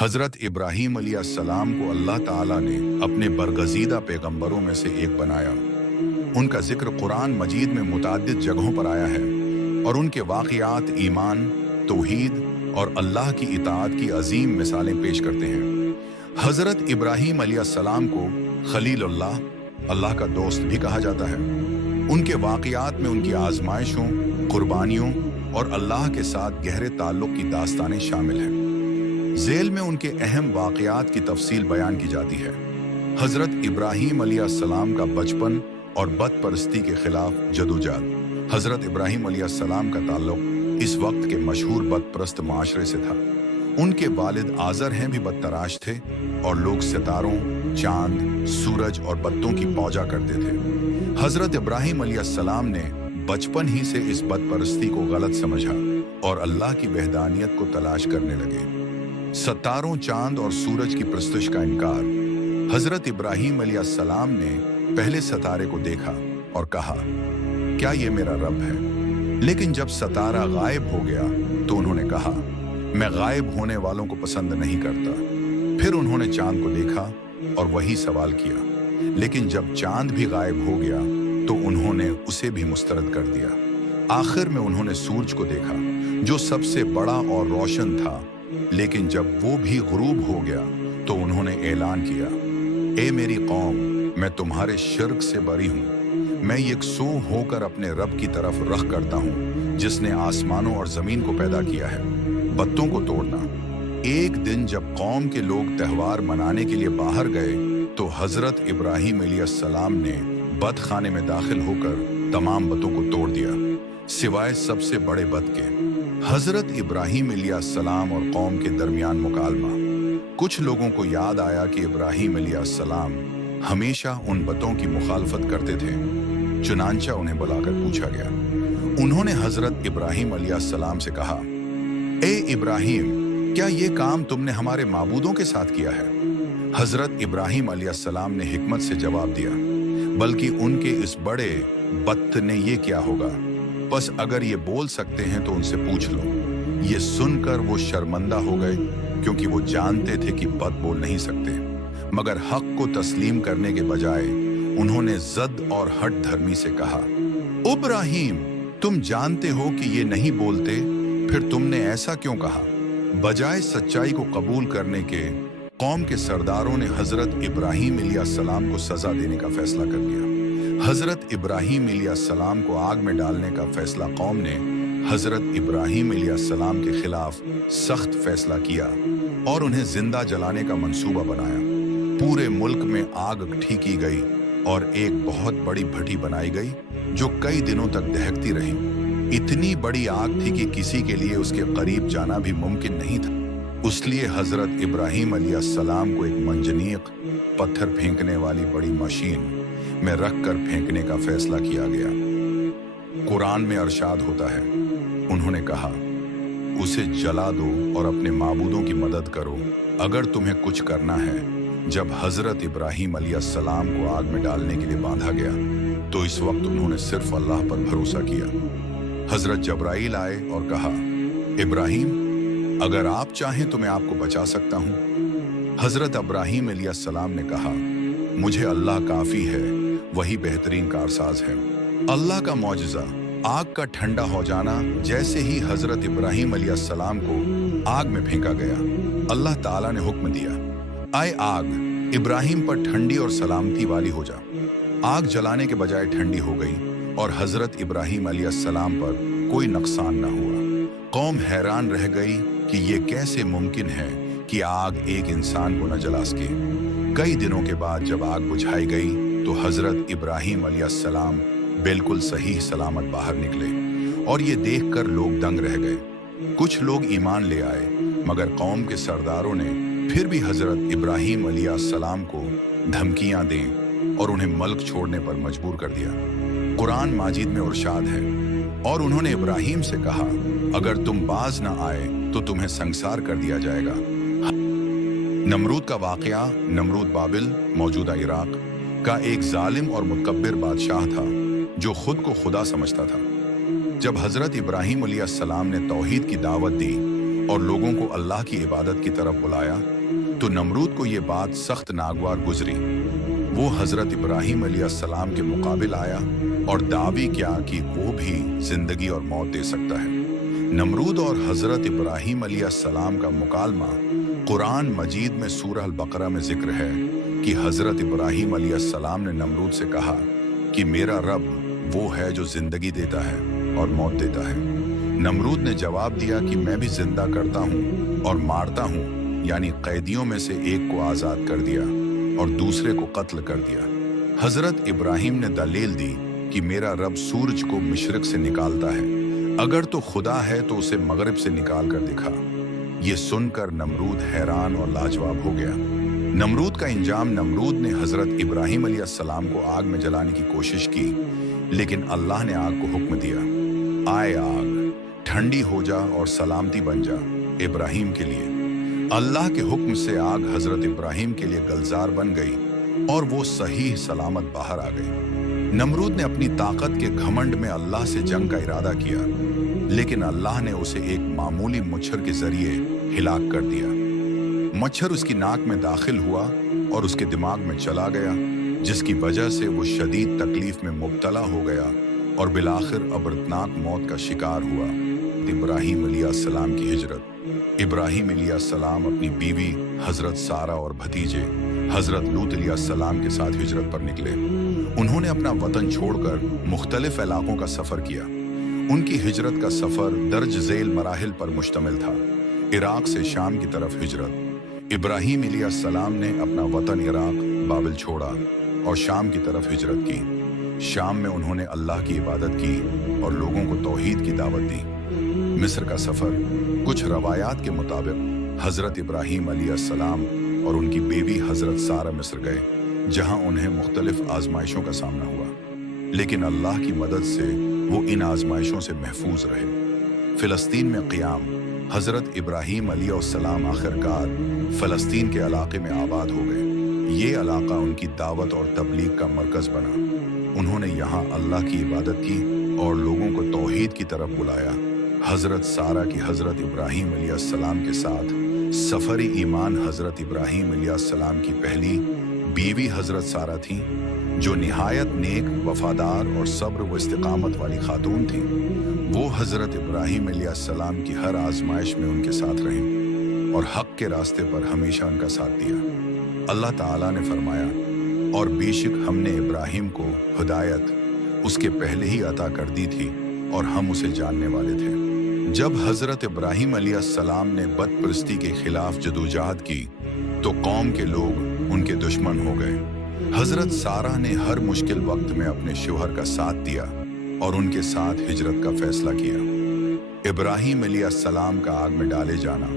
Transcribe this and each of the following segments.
हज़रत इब्राहीम अलैहिस्सलाम को अल्लाह ताला ने अपने बरगज़ीदा पैगंबरों में से एक बनाया। उनका जिक्र कुरान मजीद में मुतअद्दिद जगहों पर आया है और उनके वाक़ियात ईमान, तौहीद और अल्लाह की इताअत की अजीम मिसालें पेश करते हैं। हज़रत इब्राहीम अलैहिस्सलाम को खलीलुल्लाह, अल्लाह का दोस्त भी कहा जाता है। उनके वाक़ियात में उनकी आजमाइशों, कुर्बानियों और अल्लाह के साथ गहरे ताल्लुक़ की दास्तानें शामिल हैं। ज़ेल में उनके अहम वाक़ियात की तफसील बयान की जाती है। हज़रत इब्राहीम अलैहिस्सलाम का बचपन और बदपरस्ती के खिलाफ जदोजहद। हज़रत इब्राहीम अलैहिस्सलाम का ताल्लुक़ इस वक्त के मशहूर बदपरस्त माशरे से था। उनके वालिद आज़र हैं भी बदतराश थे और लोग सितारों, चांद, सूरज और बत्तों की पूजा करते थे। हज़रत इब्राहीम अलैहिस्सलाम ने बचपन ही से इस बदपरस्ती को गलत समझा और अल्लाह की वहदानियत को तलाश करने लगे। सितारों, चांद और सूरज की प्रस्तुश का इनकार। हज़रत इब्राहीम अलैहिस्सलाम ने पहले सितारे को देखा और कहा, क्या ये मेरा रब है? लेकिन जब सितारा गायब हो गया तो उन्होंने कहा, मैं गायब होने वालों को पसंद नहीं करता। फिर उन्होंने चांद को देखा और वही सवाल किया, लेकिन जब चांद भी गायब हो गया तो उन्होंने उसे भी मुस्तरद कर दिया। आखिर में उन्होंने सूरज को देखा जो सबसे बड़ा और रोशन था, लेकिन जब वो भी गुरूब हो गया तो उन्होंने ऐलान किया, ए मेरी कौम, मैं तुम्हारे शिर्क से बरी हूँ। मैं यकसू होकर अपने रब की तरफ रख करता हूँ जिसने आसमानों और ज़मीन को पैदा किया है। बत्तों को तोड़ना। एक दिन जब कौम के लोग त्यौहार मनाने के लिए बाहर गए तो हज़रत इब्राहीम अलैहिस्सलाम ने बतखाने में दाखिल होकर तमाम बत्तों को तोड़ दिया, सिवाय सबसे बड़े बत के। हज़रत इब्राहीम अलैहिस्सलाम और कौम के दरमियान मुकालमा। कुछ लोगों को याद आया कि इब्राहीम अलैहिस्सलाम हमेशा उन बतों की मुखालफत करते थे। चुनांचा उन्हें बुलाकर पूछा गया। उन्होंने हज़रत इब्राहीम अलैहिस्सलाम से कहा, ए इब्राहीम, क्या ये काम तुमने हमारे माबूदों के साथ किया है? हज़रत इब्राहीम अलैहिस्सलाम ने हिकमत से जवाब दिया, बल्कि उनके इस बड़े बत ने ये क्या होगा? बस अगर ये बोल सकते हैं तो उनसे पूछ लो। ये सुनकर वो शर्मंदा हो गए, क्योंकि वो जानते थे कि बत बोल नहीं सकते। मगर हक को तस्लीम करने के बजाय उन्होंने ज़द और हट धर्मी से कहा, इब्राहीम, तुम जानते हो कि ये नहीं बोलते, फिर तुमने ऐसा क्यों कहा? बजाय सच्चाई को कबूल करने के कौम के सरदारों ने हज़रत इब्राहीम अलैहिस्सलाम को सज़ा देने का फैसला कर दिया। हज़रत इब्राहीम अलैहिस्सलाम को आग में डालने का फैसला कौम ने हज़रत इब्राहीम अलैहिस्सलाम के खिलाफ सख्त फैसला किया और उन्हें जिंदा जलाने का मंसूबा बनाया। पूरे मुल्क में आग इकट्ठी की गई और एक बहुत बड़ी भट्टी बनाई गई जो कई दिनों तक दहकती रही। इतनी बड़ी आग थी कि किसी के लिए उसके करीब जाना भी मुमकिन नहीं था। उसलिए हज़रत इब्राहीम अलैहिस्सलाम को एक मंजनीक, पत्थर फेंकने वाली बड़ी मशीन में रख कर फेंकने का फैसला किया गया। कुरान में अरशाद होता है, उन्होंने कहा, उसे जला दो और अपने माबूदों की मदद करो अगर तुम्हें कुछ करना है। जब हज़रत इब्राहीम अलैहिस्सलाम को आग में डालने के लिए बांधा गया तो इस वक्त उन्होंने सिर्फ अल्लाह पर भरोसा किया। हज़रत जब्राईल आए और कहा, इब्राहीम, अगर आप चाहें तो मैं आपको बचा सकता हूँ। हज़रत इब्राहीम अलैहिस्सलाम ने कहा, मुझे अल्लाह काफ़ी है, वही बेहतरीन कारसाज है। अल्लाह का मौजज़ा, आग का ठंडा हो जाना। जैसे ही हज़रत इब्राहीम अलैहिस्सलाम को आग में फेंका गया, अल्लाह ताला ने हुक्म दिया, आए आग, इब्राहीम पर ठंडी और सलामती वाली हो जा। आग जलाने के बजाय ठंडी हो गई और हज़रत इब्राहीम अलैहिस्सलाम पर कोई नुकसान न हुआ। कौम हैरान रह गई कि ये कैसे मुमकिन है कि आग एक इंसान को न जला सके। कई दिनों के बाद जब आग बुझाई गई तो हज़रत इब्राहीम अलैहिस्सलाम बिल्कुल सही सलामत बाहर निकले और ये देखकर लोग दंग रह गए। कुछ लोग ईमान ले आए, मगर कौम के सरदारों ने फिर भी हज़रत इब्राहीम अलैहिस्सलाम को धमकियां दें और उन्हें मुल्क छोड़ने पर मजबूर कर दिया। कुरान माजिद में इरशाद है, और उन्होंने इब्राहीम से कहा, अगर तुम बाज न आए तो तुम्हें संसार कर दिया जाएगा। नमरूद का वाक़या। नमरूद बाबिल, मौजूदा इराक का एक जालिम और मुतकब्बिर बादशाह था जो खुद को खुदा समझता था। जब हज़रत इब्राहीम अलैहिस्सलाम ने तौहीद की दावत दी और लोगों को अल्लाह की इबादत की तरफ बुलाया तो नमरूद को ये बात सख्त नागवार गुजरी। वो हजरत इब्राहीम अलैहिस्सलाम के मुकाबिल आया और दावी किया कि वो भी जिंदगी और मौत दे सकता है। नमरूद और हजरत इब्राहीम अलैहिस्सलाम का मुकालमा कुरान मजीद में सूरह अल-बकरा में जिक्र है कि हजरत इब्राहीम अलैहिस्सलाम ने नमरूद से कहा कि मेरा रब वो है जो जिंदगी देता है और मौत देता है। नमरूद ने जवाब दिया कि मैं भी जिंदा करता हूँ और मारता हूँ, यानी कैदियों में से एक को आजाद कर दिया और दूसरे को कत्ल कर दिया। हजरत इब्राहीम ने दलील दी कि मेरा रब सूरज को मशरिक से निकालता है, अगर तो खुदा है तो उसे मगरिब से निकाल कर दिखा। ये सुनकर नमरूद हैरान और लाजवाब हो गया। नमरूद का इंजाम, नमरूद ने हजरत इब्राहीम अलैहिस्सलाम को आग में जलाने की कोशिश की, लेकिन अल्लाह ने आग को हुक्म दिया, आए आग ठंडी हो जा और सलामती बन जा इब्राहीम के लिए। अल्लाह के हुक्म से आग हजरत इब्राहीम के लिए गलजार बन गई और वो सही सलामत बाहर आ गए। नमरूद ने अपनी ताकत के घमंड में अल्लाह से जंग का इरादा किया, लेकिन अल्लाह ने उसे एक मामूली मच्छर के जरिए हिलाक कर दिया। मच्छर उसकी नाक में दाखिल हुआ और उसके दिमाग में चला गया, जिसकी वजह से वो शदीद तकलीफ में मुब्तला हो गया और बिलाखिर अबरतनाक मौत का शिकार हुआ। इब्राहीम अलैहिस्सलाम की हिजरत। इब्राहीम अलैहिस्सलाम अपनी बीवी हजरत सारा और भतीजे हजरत लूत अलैहिस्सलाम के साथ हिजरत पर निकले। उन्होंने अपना वतन छोड़कर मुख्तलिफ इलाकों का सफर किया। उनकी हिजरत का सफर दर्ज झेल मराहिल पर मुश्तमिल था। इराक से शाम की तरफ हिजरत। इब्राहीम अलैहिस्सलाम ने अपना वतन इराक बाबिल छोड़ा और शाम की तरफ हिजरत की। शाम में उन्होंने अल्लाह की इबादत की और लोगों को तौहीद की दावत दी। मिस्र का सफर। कुछ रवायात के मुताबिक हजरत इब्राहीम अलैहिस्सलाम और उनकी बीवी हजरत सारा मिस्र गए, जहां उन्हें मुख्तलिफ आजमाइशों का सामना हुआ, लेकिन अल्लाह की मदद से वो इन आजमाइशों से महफूज रहे। फिलिस्तीन में क़ियाम। हजरत इब्राहीम अलैहिस्सलाम आखिरकार फ़लस्तीन के इलाके में आबाद हो गए। ये इलाका उनकी दावत और तबलीग का मरकज़ बना। उन्होंने यहाँ अल्लाह की इबादत की और लोगों को तौहीद की तरफ बुलाया। हजरत सारा की हजरत इब्राहीम अलैहिस्सलाम के साथ सफर ईमान हजरत इब्राहीम अलैहिस्सलाम की पहली बीवी हजरत सारा थी, जो निहायत नेक, वफादार और सब्र व इस्तिकामत वाली खातून थी। वो हजरत इब्राहीम अलैहिस्सलाम की हर आजमाइश में उनके साथ रहीं और हक के रास्ते पर हमेशा उनका साथ दिया। अल्लाह ताला ने फरमाया, और बेशक हमने इब्राहीम को हिदायत उसके पहले ही अता कर दी थी और हम उसे जानने वाले थे। जब हजरत इब्राहीम अलैहिस्सलाम ने बदपरस्ती के खिलाफ जदोजहद की तो कौम के लोग उनके दुश्मन हो गए। हजरत सारा ने हर मुश्किल वक्त में अपने शौहर का साथ दिया और उनके साथ हिजरत का फैसला किया। इब्राहीम अलैहिस्सलाम का आग में डाले जाना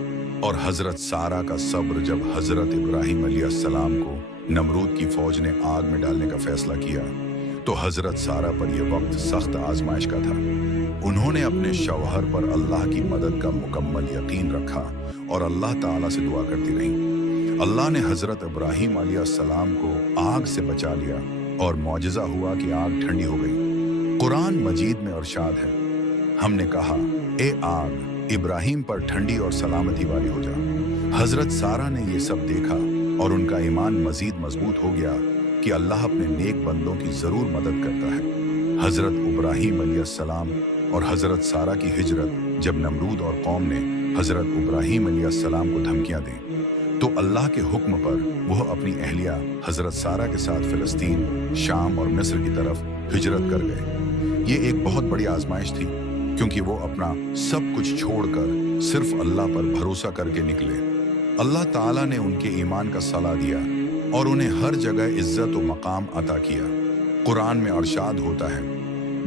और हजरत सारा का सब्र। जब हजरत इब्राहीम अलैहिस्सलाम को नमरूद की फौज ने आग में डालने का फैसला किया तो हजरत सारा पर यह वक्त सख्त आजमाइश का था। उन्होंने अपने शौहर पर अल्लाह की मदद का मुकम्मल यकीन रखा और अल्लाह ताला से दुआ करती रहीं। अल्लाह ने हजरत इब्राहीम अलैहिस्सलाम को आग से बचा लिया और मौजिज़ा हुआ कि आग ठंडी हो गई। कुरान मजीद में इरशाद है, हमने कहा, ए आग इब्राहीम पर ठंडी और सलामती वाली हो जा। हजरत सारा ने ये सब देखा और उनका ईमान मजीद मजबूत हो गया कि अल्लाह अपने नेक बंदों की जरूर मदद करता है। हजरत इब्राहीम अलैहिस्सलाम और हजरत सारा की हिजरत। जब नमरूद और कौम ने हजरत इब्राहीम अलैहिस्सलाम को धमकियां दी तो अल्लाह के हुक्म पर वह अपनी अहलिया हजरत सारा के साथ फिलिस्तीन, शाम और मिस्र की तरफ हिजरत कर गए। ये एक बहुत बड़ी आजमाइश थी, क्योंकि वो अपना सब कुछ छोड़कर सिर्फ अल्लाह पर भरोसा करके निकले। अल्लाह ताला ने उनके ईमान का सलाह दिया और उन्हें हर जगह इज्जत व मकाम अता किया। कुरान में इरशाद होता है,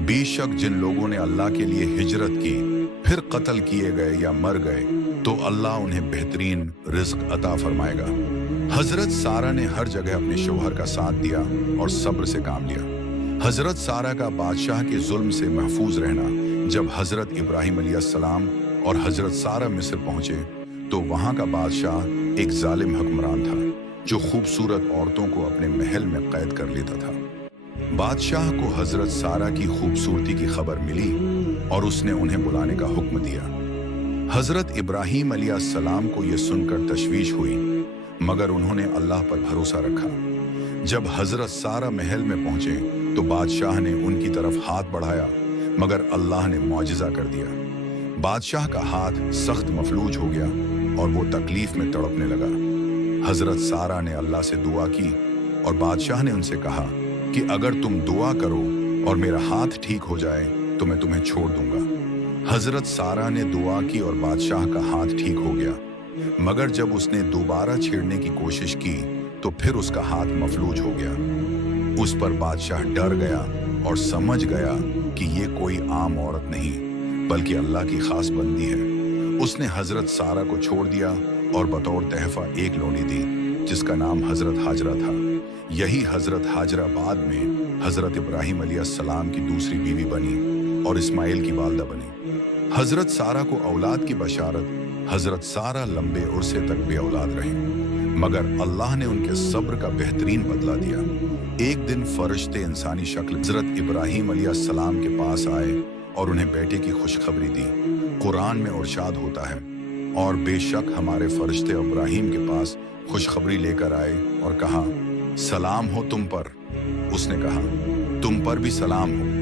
बेशक जिन लोगों ने अल्लाह के लिए हिजरत की फिर कत्ल किए गए या मर गए तो अल्लाह उन्हें बेहतरीन रिज्क अता फरमाएगा। हजरत सारा ने हर जगह अपने शौहर का साथ दिया और सब्र से काम लिया। हजरत सारा का बादशाह के जुल्म से महफूज रहना। जब हजरत इब्राहीम अलैहिस्सलाम और हजरत सारा मिस्र पहुंचे तो वहां का बादशाह एक जालिम हुक्मरान था जो खूबसूरत औरतों को अपने महल में कैद कर लेता था। बादशाह को हजरत सारा की खूबसूरती की खबर मिली और उसने उन्हें बुलाने का हुक्म दिया। हजरत इब्राहीम अलैहिस्सलाम को यह सुनकर तशवीश हुई, मगर उन्होंने अल्लाह पर भरोसा रखा। जब हजरत सारा महल में पहुंचे तो बादशाह ने उनकी तरफ हाथ बढ़ाया, मगर अल्लाह ने मौजिज़ा कर दिया। बादशाह का हाथ सख्त मफलूज हो गया और वो तकलीफ में तड़पने लगा। हजरत सारा ने अल्लाह से दुआ की और बादशाह ने उनसे कहा कि अगर तुम दुआ करो और मेरा हाथ ठीक हो जाए तो मैं तुम्हें छोड़ दूंगा। हजरत सारा ने दुआ की और बादशाह का हाथ ठीक हो गया, मगर जब उसने दोबारा छेड़ने की कोशिश की तो फिर उसका हाथ मफलूज हो गया। उस पर बादशाह डर गया और समझ गया कि ये कोई आम औरत नहीं बल्कि अल्लाह की खास बंदी है। उसने हजरत सारा को छोड़ दिया और बतौर तहफा एक लोनी दी जिसका नाम हजरत हाजरा था। यही हजरत हाजरा बाद में हजरत इब्राहीम अलैहिस्सलाम की दूसरी बीवी बनी और इस्माइल की वालदा बनी। हजरत सारा को औलाद की बशारत, हजरत सारा लंबे उर्से तक बे औलाद रहे, मगर अल्लाह ने उनके सब्र का बेहतरीन बदला दिया। एक दिन फरिश्ते इंसानी शक्ल हजरत इब्राहीम अलैहिस्सलाम के पास आए और उन्हें बेटे की खुशखबरी दी। कुरान में इरशाद होता है, और बेशक हमारे फरिश्ते इब्राहीम के पास खुशखबरी लेकर आए और कहा, सलाम हो तुम पर। उसने कहा, तुम पर भी सलाम हो।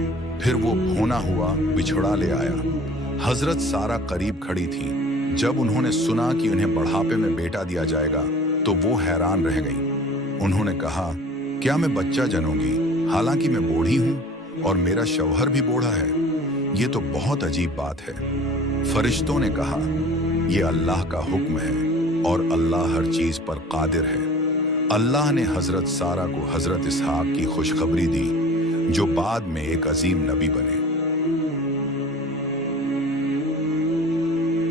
फिर वो भोना हुआ बिछड़ा ले आया। हजरत सारा करीब खड़ी थी। जब उन्होंने सुना कि उन्हें बुढ़ापे में बेटा दिया जाएगा तो वो हैरान रह गई। उन्होंने कहा, क्या मैं बच्चा जनूंगी हालांकि मैं बूढ़ी हूं और मेरा शौहर भी बूढ़ा है? ये तो बहुत अजीब बात है। फरिश्तों ने कहा, ये अल्लाह का हुक्म है और अल्लाह हर चीज पर कादिर है। अल्लाह ने हजरत सारा को हजरत इसहाक की खुशखबरी दी जो बाद में एक अजीम नबी बने।